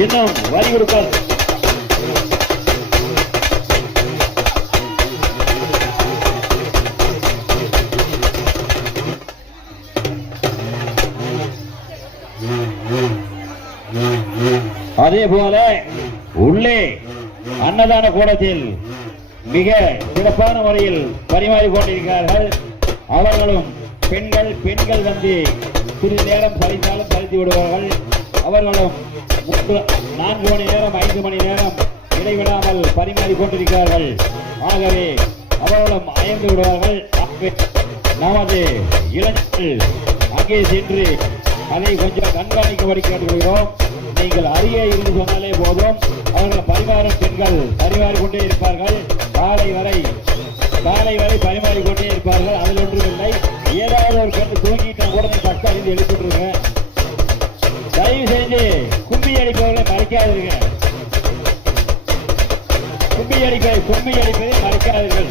இன்னும் வரி கொடுப்பார். அதே போல உள்ளே அன்னதான கூடத்தில் மிக சிறப்பான முறையில் பரிமாறிக் கொண்டிருக்கிறார்கள். அவர்களும் பெண்கள் வந்து சிறிது நேரம் கழித்தாலும் கழித்து விடுவார்கள். அவர்களும் 4 மணி நேரம் 5 மணி நேரம் இடைவிடாமல் பரிமாறிக் கொண்டிருக்கிறார்கள். ஆகவே அவர்களும் அயர்ந்து விடுவார்கள். நமது இளைஞர்கள் அங்கே சென்று அதை கொஞ்சம் கண்காணிக்கும்படி கேட்டுக்கொள்கிறோம். நீங்கள் அருகே இருந்து சொன்னாலே போதும். அவர்கள் பரிமாறும் பெண்கள் பரிமாறிக்கொண்டே இருப்பார்கள். காலை வரை பரிமாறிக்கொண்டே இருப்பார்கள். அதில் ஒன்றுமில்லை. ஏதாவது ஒரு பெண் தூங்கிட்டு உடனே கஷ்டம் அறிந்து எழுப்பிட்டுருங்க. தயவு செஞ்சு கும்பி அடிப்பவர்களை மறைக்காதீர்கள். கும்பி அடிப்பதை மறைக்காதீர்கள்.